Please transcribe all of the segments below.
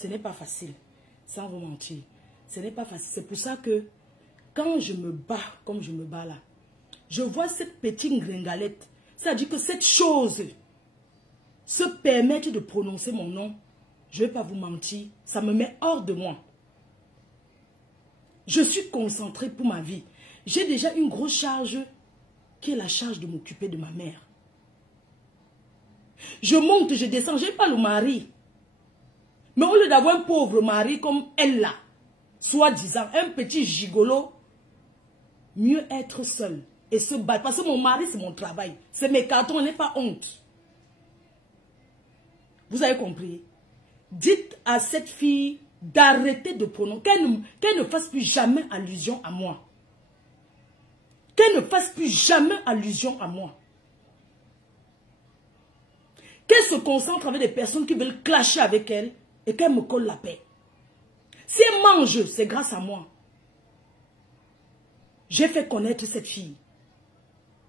ce n'est pas facile, sans vous mentir. Ce n'est pas facile. C'est pour ça que quand je me bats comme je me bats là, je vois cette petite gringalette. C'est-à-dire que cette chose se permettre de prononcer mon nom, je ne vais pas vous mentir, ça me met hors de moi. Je suis concentrée pour ma vie. J'ai déjà une grosse charge qui est la charge de m'occuper de ma mère. Je monte, je descends, je n'ai pas le mari. Mais au lieu d'avoir un pauvre mari comme elle là, soi-disant, un petit gigolo, mieux être seul et se battre. Parce que mon mari, c'est mon travail. C'est mes cartons, on n'est pas honte. Vous avez compris? Dites à cette fille d'arrêter de prononcer, qu'elle ne fasse plus jamais allusion à moi. Qu'elle ne fasse plus jamais allusion à moi. Qu'elle se concentre avec des personnes qui veulent clasher avec elle et qu'elle me colle la paix. Si elle mange, c'est grâce à moi. J'ai fait connaître cette fille.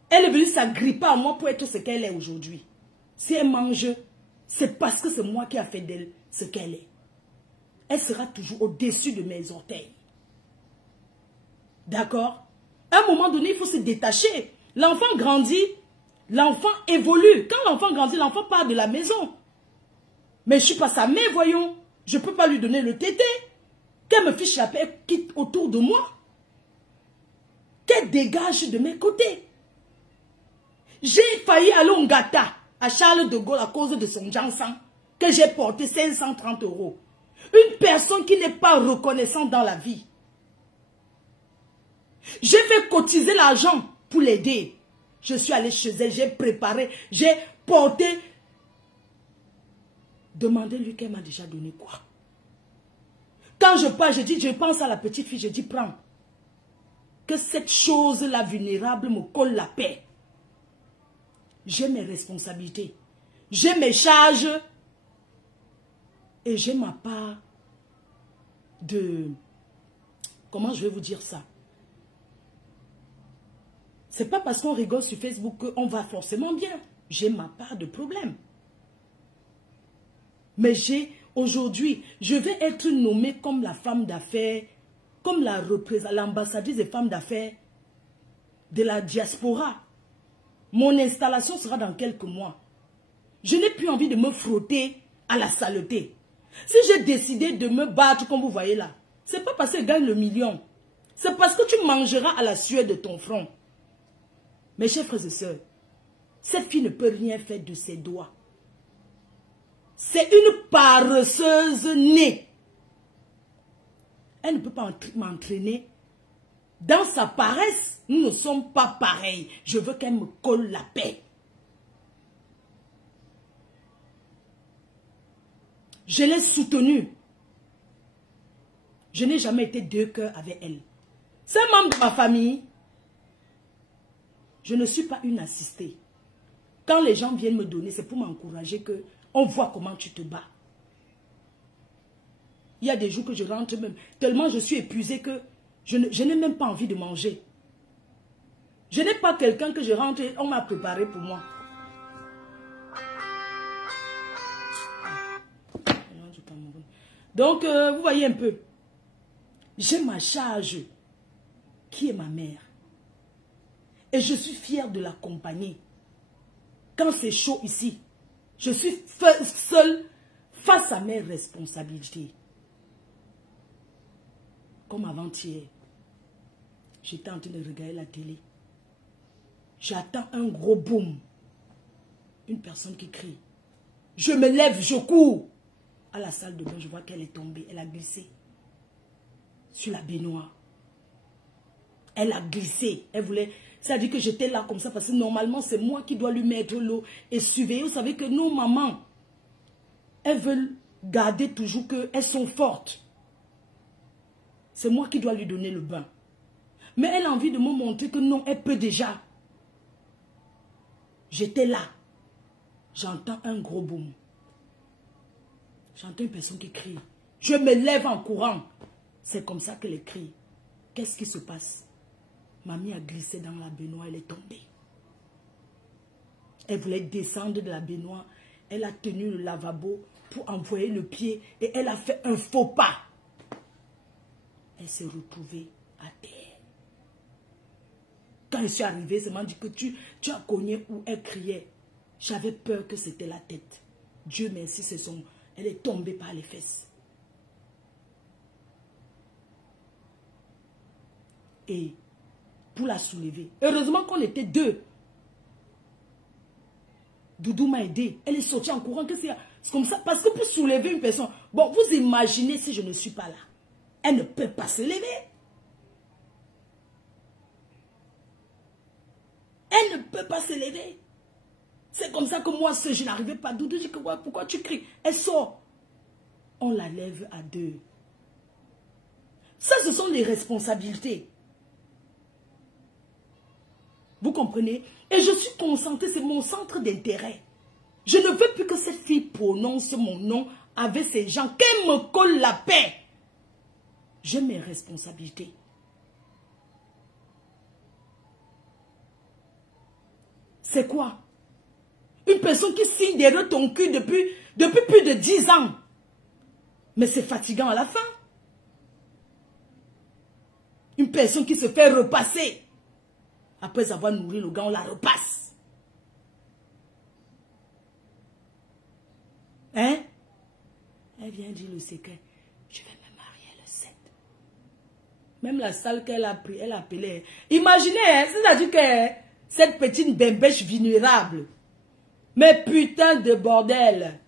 Elle est venue s'agripper à moi pour être ce qu'elle est aujourd'hui. Si elle mange, c'est parce que c'est moi qui ai fait d'elle ce qu'elle est. Elle sera toujours au-dessus de mes orteils. D'accord? À un moment donné, il faut se détacher. L'enfant grandit, l'enfant évolue. Quand l'enfant grandit, l'enfant part de la maison. Mais je ne suis pas sa mère, voyons. Je ne peux pas lui donner le tété. Qu'elle me fiche la paix, elle quitte autour de moi. Qu'elle dégage de mes côtés. J'ai failli aller au Ngata, à Charles de Gaulle, à cause de son Jansan, que j'ai porté 530 €. Une personne qui n'est pas reconnaissante dans la vie. J'ai fait cotiser l'argent pour l'aider. Je suis allée chez elle, j'ai préparé, j'ai porté. Demandez-lui qu'elle m'a déjà donné quoi. Quand je pars, je dis, je pense à la petite fille, je dis, prends. Que cette chose-là vulnérable me colle la paix. J'ai mes responsabilités. J'ai mes charges. Et j'ai ma part de... Comment je vais vous dire ça? C'est pas parce qu'on rigole sur Facebook qu'on va forcément bien. J'ai ma part de problème. Mais aujourd'hui, je vais être nommée comme la femme d'affaires, comme l'ambassadrice des femmes d'affaires de la diaspora. Mon installation sera dans quelques mois. Je n'ai plus envie de me frotter à la saleté. Si j'ai décidé de me battre comme vous voyez là, c'est pas parce que je gagne le million. C'est parce que tu mangeras à la sueur de ton front. Mes chers frères et sœurs, cette fille ne peut rien faire de ses doigts. C'est une paresseuse née. Elle ne peut pas m'entraîner. Dans sa paresse, nous ne sommes pas pareils. Je veux qu'elle me colle la paix. Je l'ai soutenue. Je n'ai jamais été deux cœurs avec elle. C'est un membre de ma famille. Je ne suis pas une assistée. Quand les gens viennent me donner, c'est pour m'encourager que on voit comment tu te bats. Il y a des jours que je rentre même, tellement je suis épuisée que je n'ai même pas envie de manger. Je n'ai pas quelqu'un que je rentre et on m'a préparé pour moi. Donc, vous voyez un peu. J'ai ma charge qui est ma mère. Et je suis fière de l'accompagner. Quand c'est chaud ici, je suis seule face à mes responsabilités. Comme avant-hier, j'étais en train de regarder la télé. J'attends un gros boom. Une personne qui crie. Je me lève, je cours. À la salle de bain, je vois qu'elle est tombée. Elle a glissé sur la baignoire. Elle a glissé. Elle voulait... C'est-à-dire que j'étais là comme ça parce que normalement, c'est moi qui dois lui mettre l'eau et surveiller. Vous savez que nos mamans, elles veulent garder toujours qu'elles sont fortes. C'est moi qui dois lui donner le bain. Mais elle a envie de me montrer que non, elle peut déjà. J'étais là. J'entends un gros boom. J'entends une personne qui crie. Je me lève en courant. C'est comme ça qu'elle crie. Qu'est-ce qui se passe? Mamie a glissé dans la baignoire, elle est tombée. Elle voulait descendre de la baignoire. Elle a tenu le lavabo pour envoyer le pied et elle a fait un faux pas. Elle s'est retrouvée à terre. Quand je suis arrivée, ça m'a dit que tu as cogné où elle criait. J'avais peur que c'était la tête. Dieu merci, elle est tombée par les fesses. Et pour la soulever, heureusement qu'on était deux. Doudou m'a aidé. Elle est sortie en courant. C'est comme ça. Parce que pour soulever une personne, bon, vous imaginez si je ne suis pas là. Elle ne peut pas se lever. Elle ne peut pas se lever. C'est comme ça que moi, je n'arrivais pas. Doudou dit que pourquoi tu cries? Elle sort. On la lève à deux. Ça, ce sont les responsabilités. Vous comprenez? Et je suis concentrée, c'est mon centre d'intérêt. Je ne veux plus que cette fille prononce mon nom avec ces gens. Qu'elle me colle la paix. J'ai mes responsabilités. C'est quoi? Une personne qui signe derrière ton cul depuis plus de 10 ans. Mais c'est fatigant à la fin. Une personne qui se fait repasser. Après avoir nourri le gars, on la repasse. Hein? Elle vient dire le secret. Je vais me marier le 7. Même la salle qu'elle a pris, elle a appelé. Imaginez, hein, c'est-à-dire que cette petite bembèche vulnérable. Mais putain de bordel.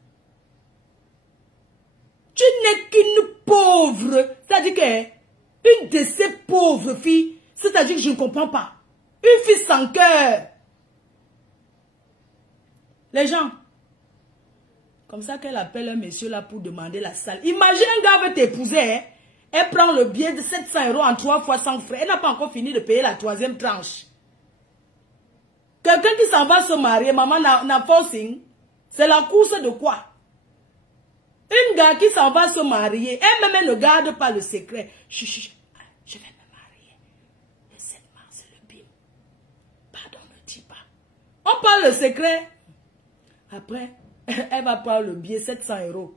Tu n'es qu'une pauvre. C'est-à-dire que une de ces pauvres filles, c'est-à-dire que je ne comprends pas. Une fille sans cœur. Les gens, comme ça qu'elle appelle un monsieur là pour demander la salle. Imagine un gars veut t'épouser. Hein? Elle prend le billet de 700 € en 3 fois sans frais. Elle n'a pas encore fini de payer la 3e tranche. Quelqu'un qui s'en va se marier, maman n'a forcing. C'est la course de quoi? Une gars qui s'en va se marier, elle-même ne garde pas le secret. Chut, je vais me marier. Le 7 mars, c'est le bim. Pardon, ne dis pas. On parle le secret. Après, elle va prendre le billet 700 €.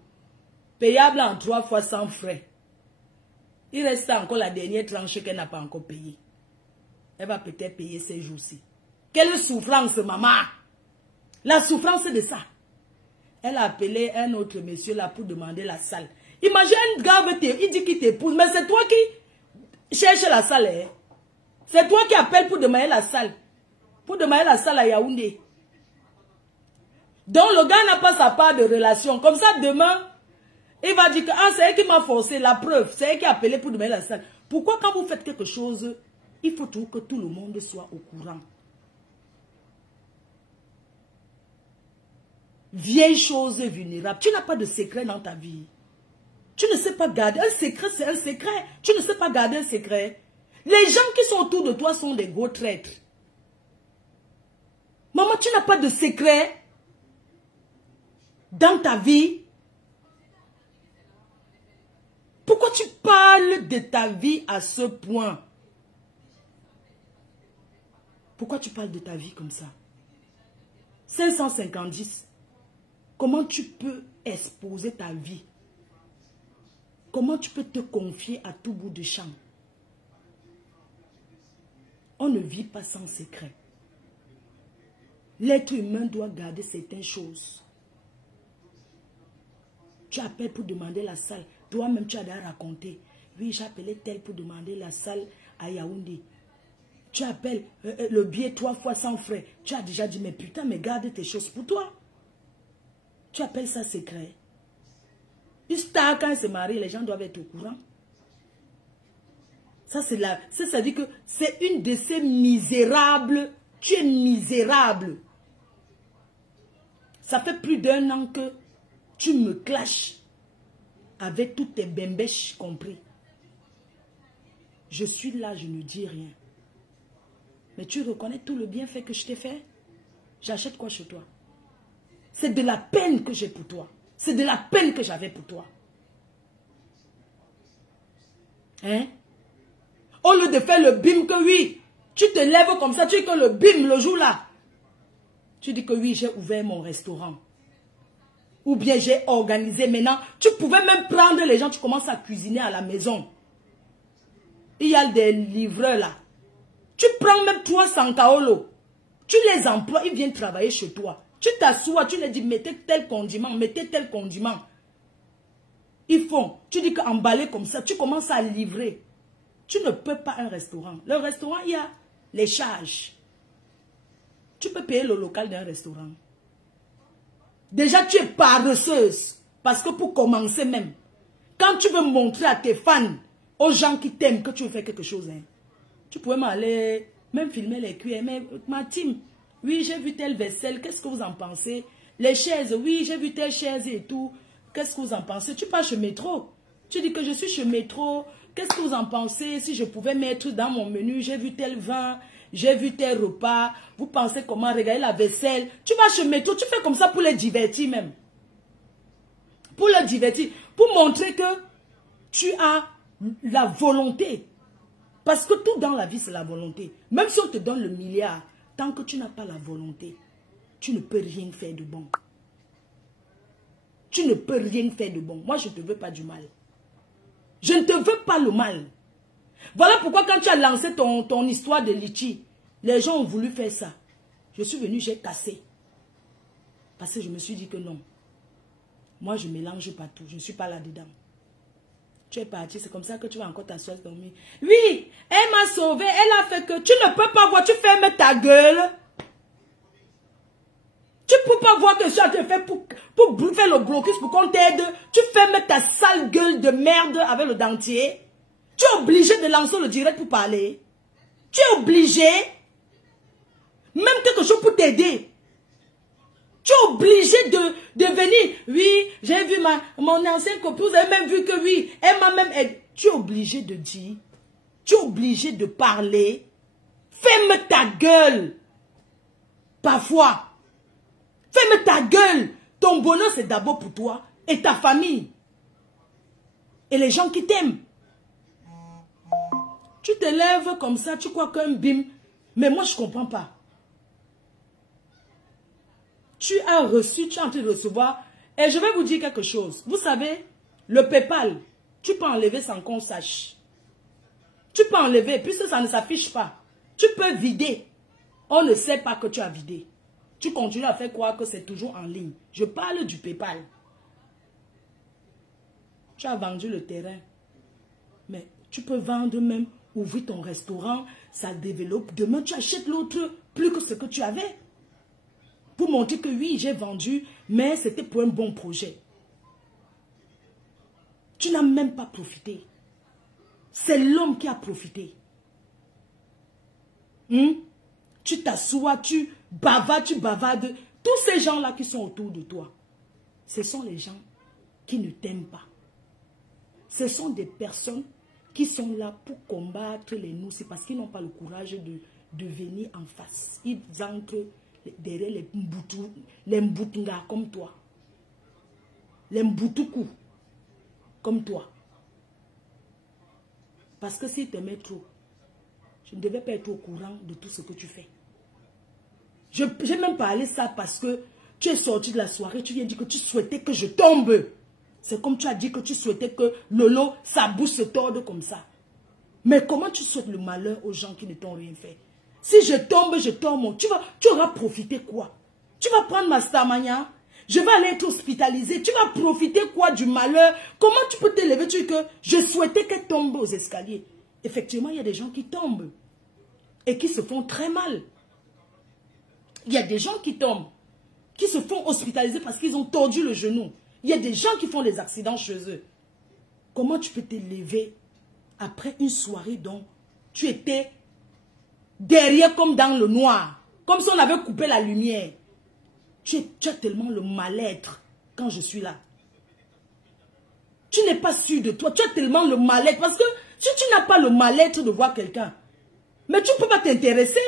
Payable en 3 fois sans frais. Il reste encore la dernière tranche qu'elle n'a pas encore payée. Elle va peut-être payer ces jours-ci. Quelle souffrance, maman! La souffrance de ça. Elle a appelé un autre monsieur là pour demander la salle. Imagine un gars, il dit qu'il t'épouse, mais c'est toi qui cherche la salle. Hein? C'est toi qui appelles pour demander la salle. Pour demander la salle à Yaoundé. Donc le gars n'a pas sa part de relation. Comme ça, demain, il va dire que c'est elle qui m'a forcé. La preuve, c'est elle qui a appelé pour demander la salle. Pourquoi quand vous faites quelque chose, il faut toujours que tout le monde soit au courant? Vieille chose vulnérable. Tu n'as pas de secret dans ta vie. Tu ne sais pas garder. Un secret, c'est un secret. Tu ne sais pas garder un secret. Les gens qui sont autour de toi sont des gros traîtres. Maman, tu n'as pas de secret dans ta vie. Pourquoi tu parles de ta vie à ce point? Pourquoi tu parles de ta vie comme ça? 550. Comment tu peux exposer ta vie? Comment tu peux te confier à tout bout de champ? On ne vit pas sans secret. L'être humain doit garder certaines choses. Tu appelles pour demander la salle. Toi-même, tu as déjà raconté. Oui, j'ai appelé tel pour demander la salle à Yaoundé. Tu appelles le billet 3 fois sans frais. Tu as déjà dit, mais putain, mais garde tes choses pour toi. Tu appelles ça secret. Une star, quand elle se marie, les gens doivent être au courant. Ça, ça dit que c'est une de ces misérables. Tu es misérable. Ça fait plus d'1 an que tu me clashes avec toutes tes bembèches compris. Je suis là, je ne dis rien. Mais tu reconnais tout le bienfait que je t'ai fait? J'achète quoi chez toi? C'est de la peine que j'ai pour toi. C'est de la peine que j'avais pour toi. Hein? Au lieu de faire le bim que oui, tu te lèves comme ça, tu dis que le bim le jour là. Tu dis que oui, j'ai ouvert mon restaurant. Ou bien j'ai organisé maintenant. Tu pouvais même prendre les gens, tu commences à cuisiner à la maison. Il y a des livreurs là. Tu prends même 300 kaolo. Tu les emploies, ils viennent travailler chez toi. Tu t'assois, tu leur dis mettez tel condiment, mettez tel condiment. Ils font. Tu dis qu'emballer comme ça, tu commences à livrer. Tu ne peux pas un restaurant. Le restaurant, il y a les charges. Tu peux payer le local d'un restaurant. Déjà, tu es paresseuse. Parce que pour commencer même, quand tu veux montrer à tes fans, aux gens qui t'aiment, que tu veux faire quelque chose, hein, tu pouvais m'aller, même filmer les cuillères. Mais ma team, oui, j'ai vu telle vaisselle, qu'est-ce que vous en pensez? Les chaises, oui, j'ai vu telle chaise et tout. Qu'est-ce que vous en pensez? Tu pars chez Métro. Tu dis que je suis chez Métro. Qu'est-ce que vous en pensez si je pouvais mettre dans mon menu, j'ai vu tel vin, j'ai vu tel repas. Vous pensez comment regarder la vaisselle? Tu vas chez Métro, tu fais comme ça pour les divertir même. Pour les divertir. Pour montrer que tu as la volonté. Parce que tout dans la vie, c'est la volonté. Même si on te donne le milliard, tant que tu n'as pas la volonté, tu ne peux rien faire de bon. Tu ne peux rien faire de bon. Moi, je ne te veux pas du mal. Je ne te veux pas le mal. Voilà pourquoi quand tu as lancé ton histoire de litchi, les gens ont voulu faire ça. Je suis venu, j'ai cassé. Parce que je me suis dit que non. Moi, je ne mélange pas tout. Je ne suis pas là-dedans. Tu es parti, c'est comme ça que tu vas encore t'asseoir dormir. Oui, elle m'a sauvé, elle a fait que... Tu ne peux pas voir, tu fermes ta gueule. Tu ne peux pas voir que ça te fait pour faire le blocus, pour qu'on t'aide. Tu fermes ta sale gueule de merde avec le dentier. Tu es obligé de lancer le direct pour parler. Tu es obligé. Même quelque chose pour t'aider. Tu es obligé de venir. Oui, j'ai vu mon ancienne copine, vous avez même vu que oui, elle m'a même aidé. Tu es obligé de dire. Tu es obligé de parler. Ferme ta gueule. Parfois. Ferme ta gueule. Ton bonheur, c'est d'abord pour toi et ta famille. Et les gens qui t'aiment. Tu te lèves comme ça, tu crois qu'un bim. Mais moi, je ne comprends pas. Tu as reçu, tu es en train de recevoir. Et je vais vous dire quelque chose. Vous savez, le PayPal, tu peux enlever sans qu'on sache. Tu peux enlever, puisque ça ne s'affiche pas. Tu peux vider. On ne sait pas que tu as vidé. Tu continues à faire croire que c'est toujours en ligne. Je parle du PayPal. Tu as vendu le terrain. Mais tu peux vendre même, ouvrir ton restaurant, ça développe. Demain, tu achètes l'autre plus que ce que tu avais. Pour montrer que oui, j'ai vendu, mais c'était pour un bon projet. Tu n'as même pas profité. C'est l'homme qui a profité. Tu t'assois, tu bavardes. Tous ces gens-là qui sont autour de toi, ce sont les gens qui ne t'aiment pas. Ce sont des personnes qui sont là pour combattre les nous. C'est parce qu'ils n'ont pas le courage de venir en face. Ils entrent derrière les mboutunga comme toi. Les mboutuku comme toi. Parce que s'ils t'aimaient trop, je ne devais pas être au courant de tout ce que tu fais. J'ai même parlé ça parce que tu es sorti de la soirée, tu viens dire que tu souhaitais que je tombe. C'est comme tu as dit que tu souhaitais que Lolo, sa bouche se torde comme ça. Mais comment tu souhaites le malheur aux gens qui ne t'ont rien fait? Si je tombe, tu auras profité quoi? Tu vas prendre ma stamania, je vais aller être hospitalisé, tu vas profiter quoi du malheur? Comment tu peux te lever, tu dis que je souhaitais qu'elle tombe aux escaliers? Effectivement, il y a des gens qui tombent et qui se font très mal. Il y a des gens qui tombent, qui se font hospitaliser parce qu'ils ont tordu le genou. Il y a des gens qui font des accidents chez eux. Comment tu peux te lever après une soirée dont tu étais derrière comme dans le noir, comme si on avait coupé la lumière? Tu as tellement le mal-être quand je suis là. Tu n'es pas sûr de toi, tu as tellement le mal-être. Parce que si tu n'as pas le mal-être de voir quelqu'un, mais tu ne peux pas t'intéresser.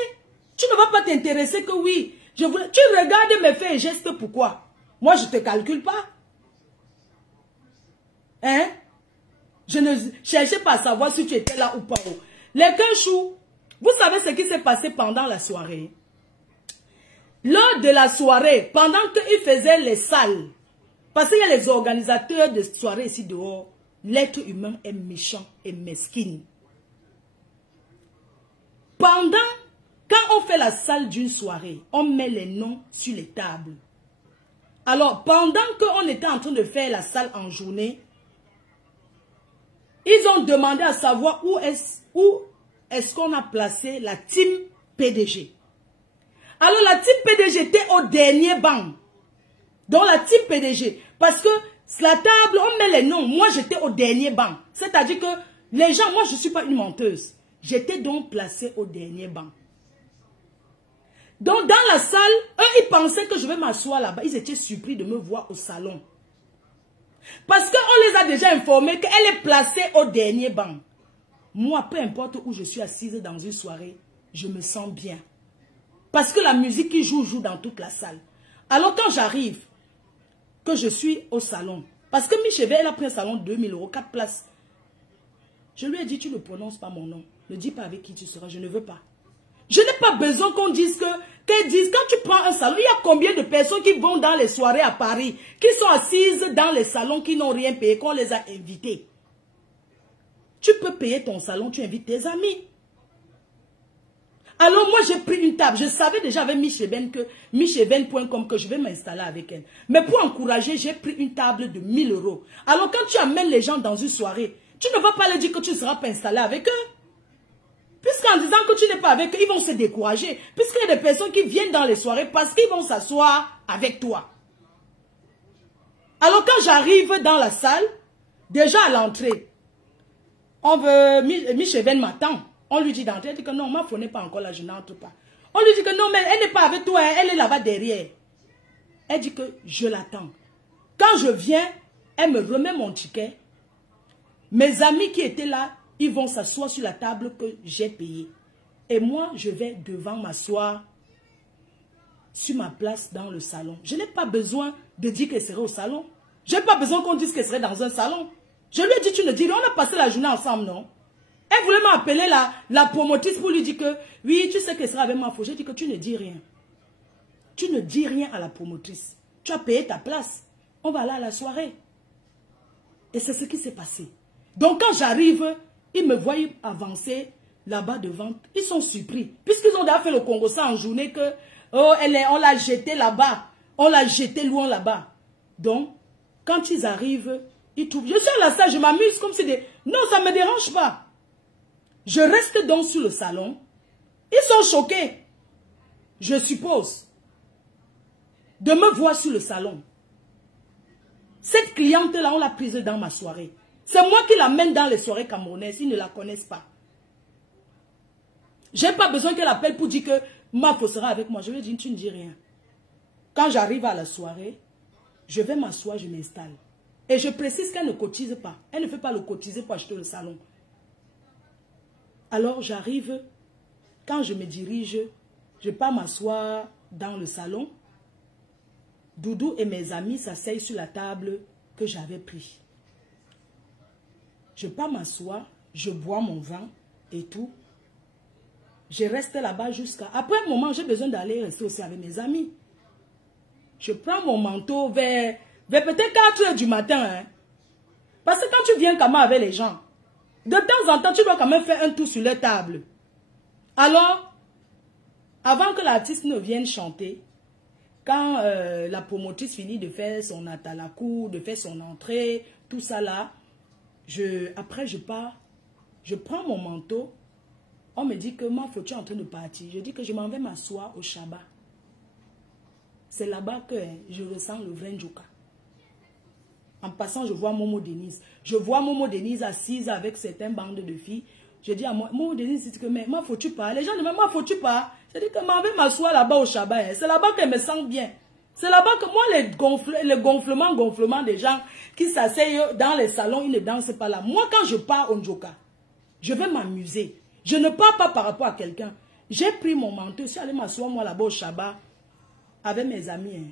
Tu ne vas pas t'intéresser que oui. Tu regardes mes faits et gestes, pourquoi? Moi, je ne te calcule pas. Hein? Je ne cherchais pas à savoir si tu étais là ou pas. Les quinchous, vous savez ce qui s'est passé pendant la soirée? Lors de la soirée, pendant qu'ils faisaient les salles, Parce qu'il y a les organisateurs de soirées ici dehors. L'être humain est méchant et mesquin. Quand on fait la salle d'une soirée, on met les noms sur les tables. Alors, pendant qu'on était en train de faire la salle en journée, ils ont demandé à savoir où est-ce qu'on a placé la team PDG. Alors, la team PDG était au dernier banc. Donc, la team PDG, parce que la table, on met les noms. Moi, j'étais au dernier banc. C'est-à-dire que les gens, moi, je ne suis pas une menteuse. J'étais donc placée au dernier banc. Donc, dans la salle, eux, ils pensaient que je vais m'asseoir là-bas. Ils étaient surpris de me voir au salon. Parce qu'on les a déjà informés qu'elle est placée au dernier banc. Moi, peu importe où je suis assise dans une soirée, je me sens bien. Parce que la musique qui joue dans toute la salle. Alors, quand j'arrive, que je suis au salon, parce que Michevet, elle a pris un salon de 2000 €, 4 places. Je lui ai dit, tu ne prononces pas mon nom. Ne dis pas avec qui tu seras, je ne veux pas. Je n'ai pas besoin qu'on dise qu'elle dise, quand tu prends un salon, il y a combien de personnes qui vont dans les soirées à Paris, qui sont assises dans les salons, qui n'ont rien payé, qu'on les a invités. Tu peux payer ton salon, tu invites tes amis. Alors moi j'ai pris une table, je savais déjà avec Micheven Micheven.com que je vais m'installer avec elle. Mais pour encourager, j'ai pris une table de 1000 €. Alors quand tu amènes les gens dans une soirée, tu ne vas pas leur dire que tu ne seras pas installé avec eux. Puisqu'en disant que tu n'es pas avec eux, ils vont se décourager. Puisqu'il y a des personnes qui viennent dans les soirées parce qu'ils vont s'asseoir avec toi. Alors quand j'arrive dans la salle, déjà à l'entrée, Micheven m'attend. On lui dit d'entrer, elle dit que non, ma fille n'est pas encore là, je n'entre pas. On lui dit que non, mais elle n'est pas avec toi, elle est là-bas derrière. Elle dit que je l'attends. Quand je viens, elle me remet mon ticket. Mes amis qui étaient là, ils vont s'asseoir sur la table que j'ai payée. Et moi, je vais devant m'asseoir sur ma place dans le salon. Je n'ai pas besoin de dire qu'elle serait au salon. Je n'ai pas besoin qu'on dise qu'elle serait dans un salon. Je lui ai dit, tu ne dis rien, on a passé la journée ensemble, non? Elle voulait m'appeler la promotrice pour lui dire que, oui, tu sais qu'elle sera avec moi. J'ai dit que tu ne dis rien. Tu ne dis rien à la promotrice. Tu as payé ta place. On va aller à la soirée. Et c'est ce qui s'est passé. Donc quand j'arrive, ils me voient avancer là-bas devant. Ils sont surpris. Puisqu'ils ont déjà fait le Congo ça en journée que, oh, on l'a jeté là-bas. On l'a jeté loin là-bas. Donc, quand ils arrivent, ils trouvent. Je suis à la salle, je m'amuse comme si des... Non, ça ne me dérange pas. Je reste donc sur le salon. Ils sont choqués, je suppose, de me voir sur le salon. Cette cliente-là, on l'a prise dans ma soirée. C'est moi qui l'amène dans les soirées camerounaises. Ils ne la connaissent pas. Je n'ai pas besoin qu'elle appelle pour dire que ma fille sera avec moi. Je lui ai dit, tu ne dis rien. Quand j'arrive à la soirée, je vais m'asseoir, je m'installe. Et je précise qu'elle ne cotise pas. Elle ne fait pas le cotiser pour acheter le salon. Alors j'arrive, quand je me dirige, je pars m'asseoir dans le salon. Doudou et mes amis s'asseyent sur la table que j'avais pris. Je pars m'asseoir, je bois mon vin et tout. Je reste là-bas jusqu'à... Après un moment, j'ai besoin d'aller rester aussi avec mes amis. Je prends mon manteau vers peut-être 4 h du matin. Hein. Parce que quand tu viens quand même avec les gens, de temps en temps, tu dois quand même faire un tour sur leur table. Alors, avant que l'artiste ne vienne chanter, quand la promotrice finit de faire son atalakou, de faire son entrée, tout ça là, après je pars, je prends mon manteau, on me dit que ma faut tu es en train de partir. Je dis que je m'en vais m'asseoir au Shabbat. C'est là-bas que je ressens le vrai Njoka. En passant, je vois Momo Denise. Je vois Momo Denise assise avec certaines bandes de filles. Je dis à moi, Momo Denise, dit que, mais moi, faut-tu pas? Les gens disent, mais moi, faut-tu pas? Je dis que m'en vais m'asseoir là-bas au Shabbat. C'est là-bas qu'elle me sent bien. C'est là-bas que moi, les gonflements des gens qui s'asseyent dans les salons, ils ne dansent pas là. Moi, quand je pars au Njoka, je vais m'amuser. Je ne pars pas par rapport à quelqu'un. J'ai pris mon manteau, je suis allé m'asseoir moi là-bas au Shabbat avec mes amis. Hein.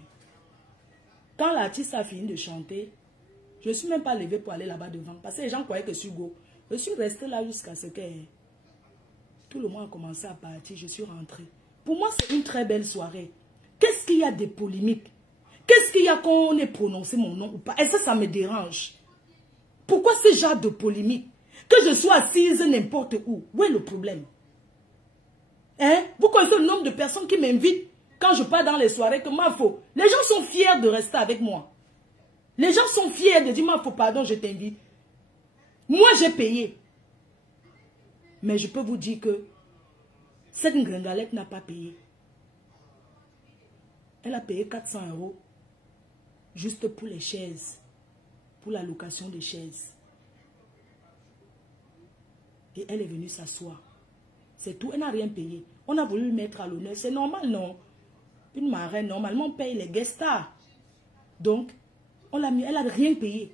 Quand l'artiste a fini de chanter, je ne suis même pas levée pour aller là-bas devant. Parce que les gens croyaient que je suis go. Je suis restée là jusqu'à ce que tout le monde a commencé à partir. Je suis rentrée. Pour moi, c'est une très belle soirée. Qu'est-ce qu'il y a de polémique? Qu'est-ce qu'il y a qu'on ait prononcé mon nom ou pas? Et ça me dérange. Pourquoi ce genre de polémique? Que je sois assise n'importe où. Où est le problème? Hein? Vous connaissez le nombre de personnes qui m'invitent quand je pars dans les soirées que Mafo. Les gens sont fiers de rester avec moi. Les gens sont fiers de dire Mafo, pardon, je t'invite. Moi, j'ai payé. Mais je peux vous dire que cette gringalette n'a pas payé. Elle a payé 400 € juste pour les chaises. Pour la location des chaises. Et elle est venue s'asseoir. C'est tout, elle n'a rien payé. On a voulu lui mettre à l'honneur. C'est normal, non? Une marraine, normalement, on paye les guest stars. Donc, on l'a mis, elle n'a rien payé.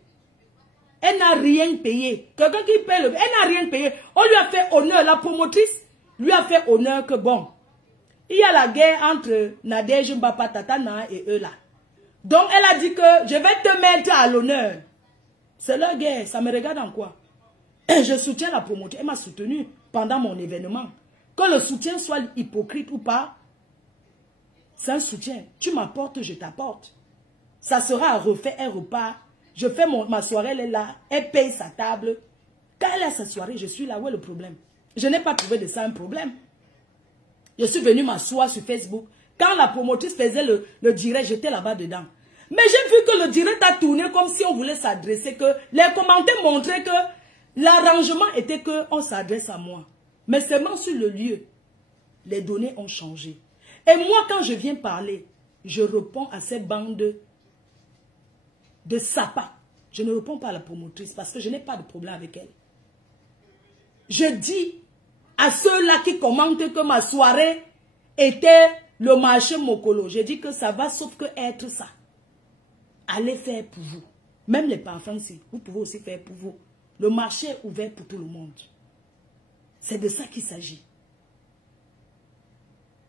Elle n'a rien payé. Quelqu'un qui paye elle n'a rien payé. On lui a fait honneur. La promotrice lui a fait honneur que bon, il y a la guerre entre Nadège Mbapa Tatana et eux là. Donc, elle a dit que je vais te mettre à l'honneur. C'est leur guerre. Ça me regarde en quoi? Je soutiens la promotrice. Elle m'a soutenu pendant mon événement. Que le soutien soit hypocrite ou pas, c'est un soutien. Tu m'apportes, je t'apporte. Ça sera à refaire, elle repart. Je fais ma soirée, elle est là. Elle paye sa table. Quand elle a sa soirée, je suis là. Où est le problème? Je n'ai pas trouvé de ça un problème. Je suis venue m'asseoir sur Facebook. Quand la promotrice faisait le direct, j'étais là-bas dedans. Mais j'ai vu que le direct a tourné comme si on voulait s'adresser. Que les commentaires montraient que l'arrangement était qu'on s'adresse à moi. Mais seulement sur le lieu, les données ont changé. Et moi, quand je viens parler, je réponds à ces bandes de sapins. Je ne réponds pas à la promotrice parce que je n'ai pas de problème avec elle. Je dis à ceux-là qui commentent que ma soirée était le marché Mokolo. Je dis que ça va sauf que être ça. Allez faire pour vous. Même les parfums, vous pouvez aussi faire pour vous. Le marché est ouvert pour tout le monde. C'est de ça qu'il s'agit.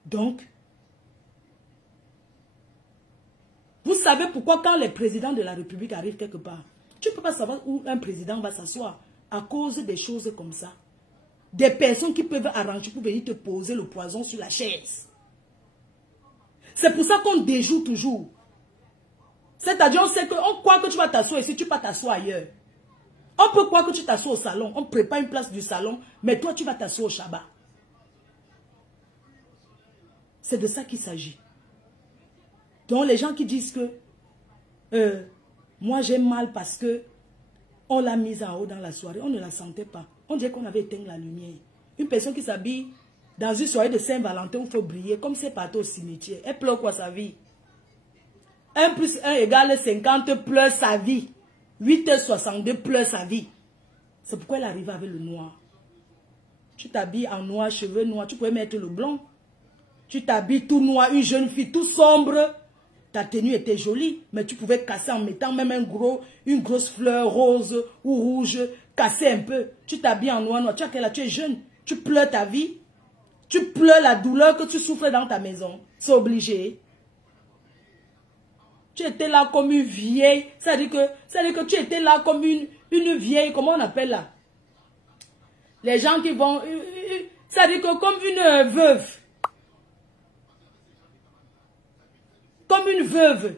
Donc, vous savez pourquoi quand les présidents de la République arrivent quelque part, tu ne peux pas savoir où un président va s'asseoir à cause des choses comme ça. Des personnes qui peuvent arranger pour venir te poser le poison sur la chaise. C'est pour ça qu'on déjoue toujours. C'est-à-dire, on sait qu'on croit que tu vas t'asseoir ici, tu vas t'asseoir ailleurs. On peut croire que tu t'assois au salon, on prépare une place du salon, mais toi tu vas t'asseoir au Shabbat. C'est de ça qu'il s'agit. Donc les gens qui disent que moi j'ai mal parce que on l'a mise en haut dans la soirée, on ne la sentait pas. On dirait qu'on avait éteint la lumière. Une personne qui s'habille dans une soirée de Saint-Valentin où il faut briller, comme c'est parti au cimetière, elle pleure quoi sa vie? 1 plus 1 égale 50 pleure sa vie. 8h62 pleure sa vie. C'est pourquoi elle arrive avec le noir. Tu t'habilles en noir, cheveux noirs, tu pouvais mettre le blond. Tu t'habilles tout noir, une jeune fille tout sombre. Ta tenue était jolie, mais tu pouvais casser en mettant même une grosse fleur rose ou rouge, casser un peu. Tu t'habilles en noir, tu as quel âge? Tu es jeune, tu pleures ta vie. Tu pleures la douleur que tu souffres dans ta maison. C'est obligé. Tu étais là comme une vieille. Ça veut dire que tu étais là comme une vieille. Comment on appelle là? Les gens qui vont... Ça veut dire que comme une veuve. Comme une veuve.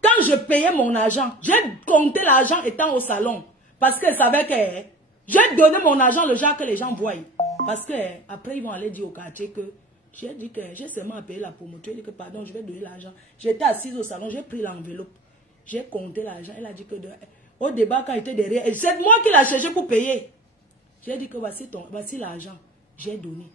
Quand je payais mon argent, j'ai compté l'argent étant au salon. Parce qu'elle savait que... J'ai donné mon argent le genre que les gens voient. Parce que après ils vont aller dire au quartier que... J'ai dit que j'ai seulement payé la promotrice. J'ai dit que pardon, je vais donner l'argent. J'étais assise au salon, j'ai pris l'enveloppe. J'ai compté l'argent. Elle a dit que au débat, quand il était derrière, c'est moi qui l'ai cherché pour payer. J'ai dit que voici l'argent. J'ai donné.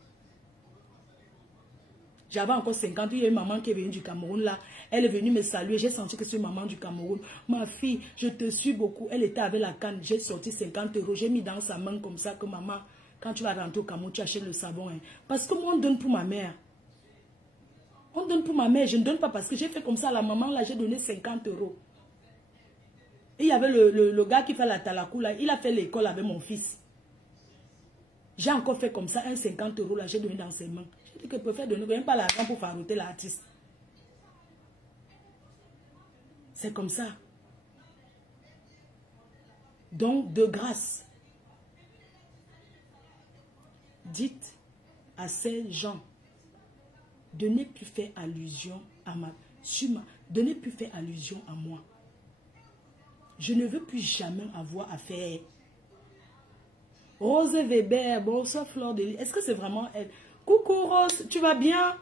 J'avais encore 50. Il y a une maman qui est venue du Cameroun là. Elle est venue me saluer. J'ai senti que c'est une maman du Cameroun. Ma fille, je te suis beaucoup. Elle était avec la canne. J'ai sorti 50 €. J'ai mis dans sa main comme ça que maman... Quand tu vas rentrer au Cameroun, tu achètes le savon. Hein. Parce que moi, on donne pour ma mère. On donne pour ma mère. Je ne donne pas parce que j'ai fait comme ça à la maman. Là, j'ai donné 50 €. Et il y avait le gars qui fait la talakou. Là, il a fait l'école avec mon fils. J'ai encore fait comme ça. Un 50 € là, j'ai donné dans ses mains. J'ai dit que je préfère donner même pas l'argent pour farouter l'artiste. C'est comme ça. Donc, de grâce, dites à ces gens de ne plus faire allusion à de ne plus faire allusion à moi. Je ne veux plus jamais avoir affaire. Rose Weber, bonsoir Fleur de Lys. Est-ce que c'est vraiment elle? Coucou Rose, tu vas bien?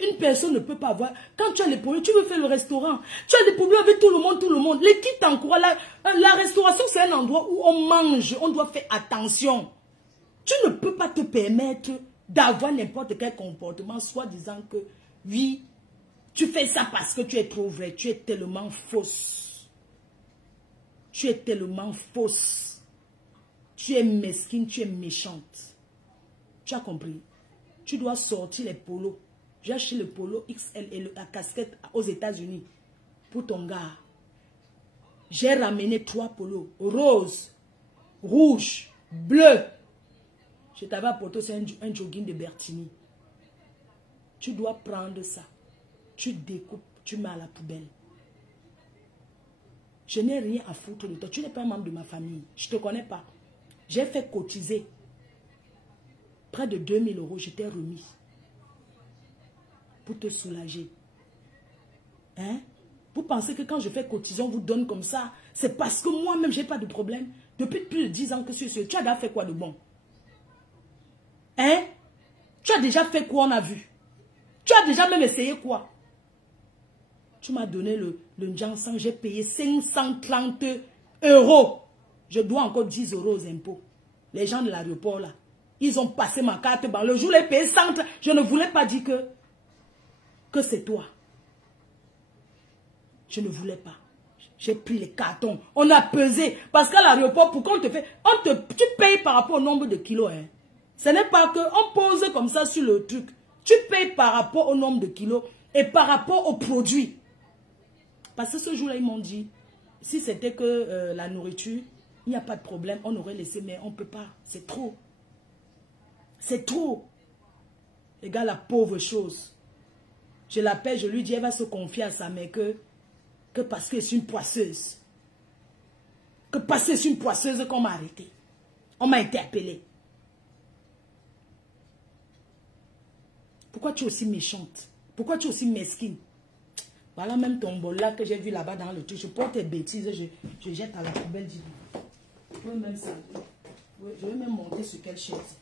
Une personne ne peut pas avoir... Quand tu as les problèmes, tu veux faire le restaurant. Tu as des problèmes avec tout le monde. Les qui t'encouragent. La restauration, c'est un endroit où on mange. On doit faire attention. Tu ne peux pas te permettre d'avoir n'importe quel comportement, soit disant que, oui, tu fais ça parce que tu es trop vrai. Tu es tellement fausse. Tu es tellement fausse. Tu es mesquine, tu es méchante. Tu as compris? Tu dois sortir les polos. J'ai acheté le polo XL et la casquette aux États-Unis pour ton gars. J'ai ramené 3 polos. Rose, rouge, bleu. Je t'avais apporté aussi un jogging de Bertini. Tu dois prendre ça. Tu découpes, tu mets à la poubelle. Je n'ai rien à foutre de toi. Tu n'es pas un membre de ma famille. Je ne te connais pas. J'ai fait cotiser. Près de 2000 €, je t'ai remis. Pour te soulager. Hein? Vous pensez que quand je fais cotiser, on vous donne comme ça? C'est parce que moi-même, je n'ai pas de problème. Depuis plus de 10 ans que je suis sûr. Tu as déjà fait quoi de bon? Hein? Tu as déjà fait quoi, on a vu? Tu as déjà même essayé quoi? Tu m'as donné le Njansan, j'ai payé 530 €. Je dois encore 10 € aux impôts. Les gens de l'aéroport là, ils ont passé ma carte. Le jour où j'ai payé 100, je ne voulais pas dire que c'est toi. Je ne voulais pas. J'ai pris les cartons. On a pesé. Parce qu'à l'aéroport, pour qu'on te fait... tu payes par rapport au nombre de kilos. Hein. Ce n'est pas qu'on pose comme ça sur le truc. Tu payes par rapport au nombre de kilos et par rapport aux produits. Parce que ce jour-là, ils m'ont dit, si c'était que la nourriture, il n'y a pas de problème, on aurait laissé, mais on ne peut pas. C'est trop. C'est trop. Les gars, la pauvre chose. Je l'appelle, je lui dis, elle va se confier à sa mère que parce que c'est une poisseuse. Que parce que c'est une poisseuse qu'on m'a arrêté. On m'a interpellé. Pourquoi tu es aussi méchante? Pourquoi tu es aussi mesquine? Voilà même ton bol là que j'ai vu là-bas dans le truc. Je porte tes bêtises, je jette à la poubelle. Je vais même ça. Je vais même monter sur quelle chaise.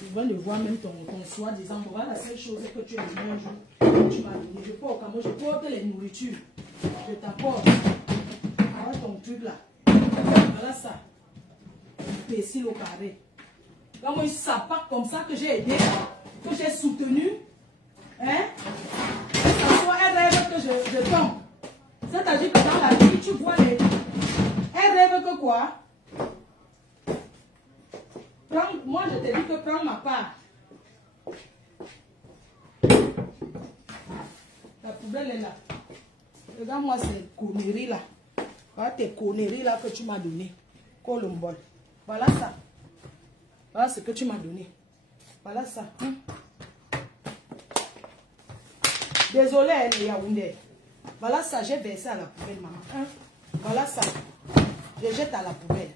Je vais le voir même ton soi-disant. Voilà la seule chose que tu as donné un jour. Tu m'as donné. Je porte comme moi, je porte les nourritures. Je t'apporte. Voilà ton truc là. Voilà ça. Pécile au carré. Comme un sapin comme ça que j'ai aidé, que j'ai soutenu. Hein? Elle rêve que je tombe. C'est-à-dire que dans la vie, tu vois les... Elle rêve que quoi? Moi, je te dis que prends ma part. La poubelle est là. Regarde-moi ces conneries là. Voilà tes conneries là que tu m'as donné. Colombol. Voilà ça. Voilà ce que tu m'as donné. Voilà ça. Désolé, les Yaoundé. Voilà ça, j'ai versé à la poubelle, maman. Hein? Voilà ça. Je jette à la poubelle.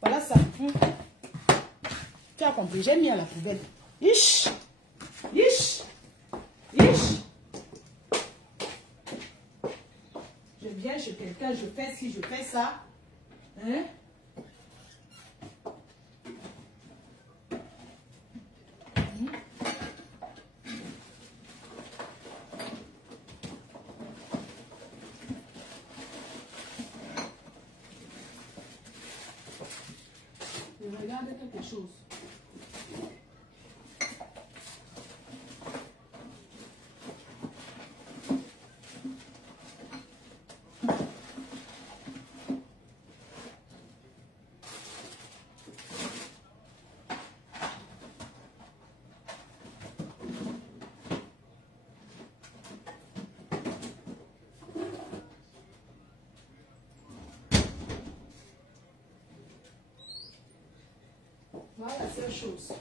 Voilà ça. Tu as compris, j'ai mis à la poubelle. Ish. Ish. Ish. Je viens chez quelqu'un, je fais ci, je fais ça. Hein? Regarde quelque chose. Voilà la seule chose.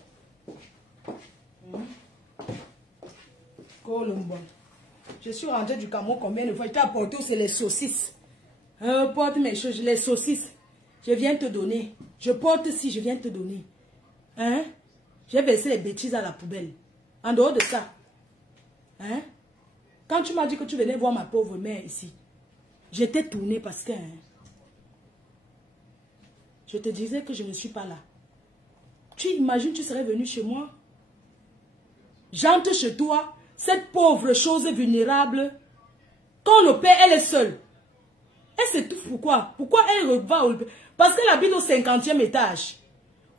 Colombon. Je suis rentrée du Cameroun combien de fois? Je t'ai apporté, c'est les saucisses. Porte mes choses, les saucisses. Je viens te donner. Je porte si je viens te donner. Hein? J'ai versé les bêtises à la poubelle. En dehors de ça. Hein? Quand tu m'as dit que tu venais voir ma pauvre mère ici, j'étais tournée parce que... Hein, je te disais que je ne suis pas là. Tu imagines, tu serais venu chez moi. J'entre chez toi, cette pauvre chose vulnérable. Quand le père, elle est seule. Elle s'étouffe pourquoi? Pourquoi elle va au... Parce qu'elle habite au 50e étage.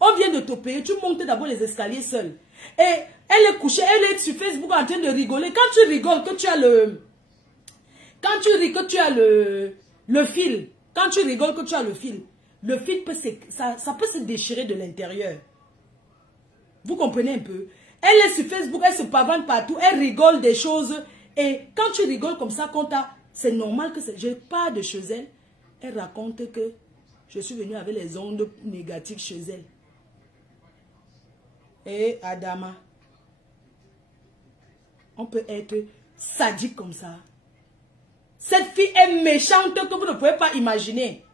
On vient de te payer, tu montes d'abord les escaliers seule. Et elle est couchée, elle est sur Facebook en train de rigoler. Quand tu rigoles, que tu as le... Quand tu ris, que tu as le fil. Quand tu rigoles, que tu as le fil peut ça peut se déchirer de l'intérieur. Vous comprenez un peu? Elle est sur Facebook, elle se pavane partout, elle rigole des choses. Et quand tu rigoles comme ça, c'est normal que je pars de chez elle. Elle raconte que je suis venue avec les ondes négatives chez elle. Et Adama, on peut être sadique comme ça. Cette fille est méchante que vous ne pouvez pas imaginer.